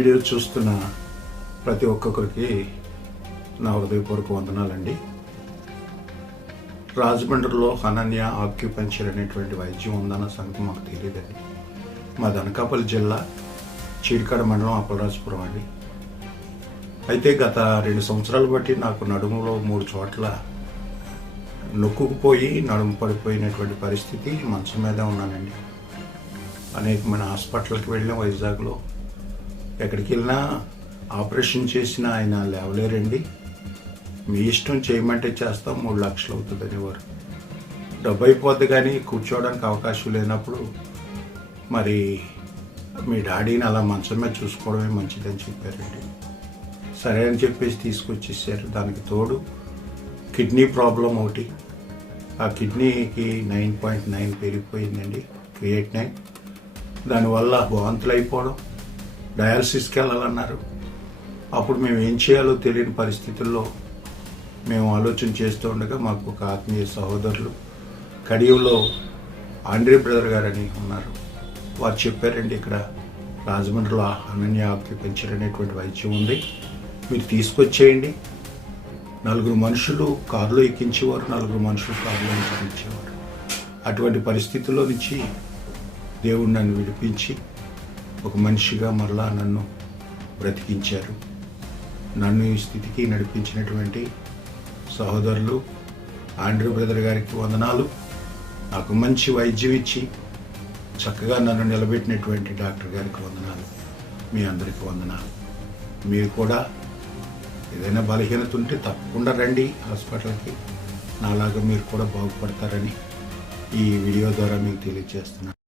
Video చూస్తున్న ప్రతి ఒక్కొక్కరికి నా హృదయపూర్వక వందనాలండి. రాజమండ్రిలో అనన్య ఆక్యుపంక్చర్ అనేటువంటి వైద్యం ఉందన్న సంగతి మాకు తెలియదండి. మా అనకాపల్లి జిల్లా చీడికాడ మండలం అప్పలరాజపురం అండి. అయితే గత 2 సంవత్సరాలు బట్టి నాకు నడుములో 3 చోట్ల నొక్కుకుపోయి నడుము పడిపోయినటువంటి పరిస్థితి. మంచం మీద ఉన్నానండి. అనేకమైన హాస్పిటల్కి వెళ్ళిన వైజాగ్లో ఎక్కడికి వెళ్ళినా ఆపరేషన్ చేసినా ఆయన లేవలేరండి. మీ ఇష్టం చేయమంటే చేస్తాం, 3 లక్షలు అవుతుంది అనేవారు. డబ్బు అయిపోద్ది కానీ కూర్చోవడానికి అవకాశం లేనప్పుడు మరి మీ డాడీని అలా మంచం మీద చూసుకోవడమే మంచిదని చెప్పారండి. సరే అని చెప్పేసి తీసుకొచ్చేసారు. దానికి తోడు కిడ్నీ ప్రాబ్లం ఒకటి. ఆ కిడ్నీకి 9.9 పెరిగిపోయిందండి, క్రియేటినైన్. దానివల్ల వాంతులు అయిపోవడం, డయాలసిస్కి వెళ్ళాలన్నారు. అప్పుడు మేము ఏం చేయాలో తెలియని పరిస్థితుల్లో మేము ఆలోచన చేస్తూ ఉండగా మాకు ఒక ఆత్మీయ సహోదరులు కడియంలో ఆండ్రే బ్రదర్ గారని ఉన్నారు. వారు చెప్పారండి, ఇక్కడ రాజమండ్రిలో అనన్య ఆక్యుపంక్చర్ అనేటువంటి వైద్యం ఉంది, మీరు తీసుకొచ్చేయండి. 4 మనుషులు కారులో ఎక్కించేవారు, 4 మనుషులు కారులో ఎక్కించేవారు. అటువంటి పరిస్థితుల్లో నుంచి దేవుడు నన్ను విడిపించి ఒక మనిషిగా మరలా నన్ను బ్రతికించారు. నన్ను ఈ స్థితికి నడిపించినటువంటి సహోదరులు ఆండ్రే బ్రదర్ గారికి వందనాలు. నాకు మంచి వైద్యం ఇచ్చి చక్కగా నన్ను నిలబెట్టినటువంటి డాక్టర్ గారికి వందనాలు. మీ అందరికీ వందనాలు. మీరు కూడా ఏదైనా బలహీనత ఉంటే తప్పకుండా రండి హాస్పిటల్కి. నాలాగా మీరు కూడా బాగుపడతారని ఈ వీడియో ద్వారా మీకు తెలియజేస్తున్నాను.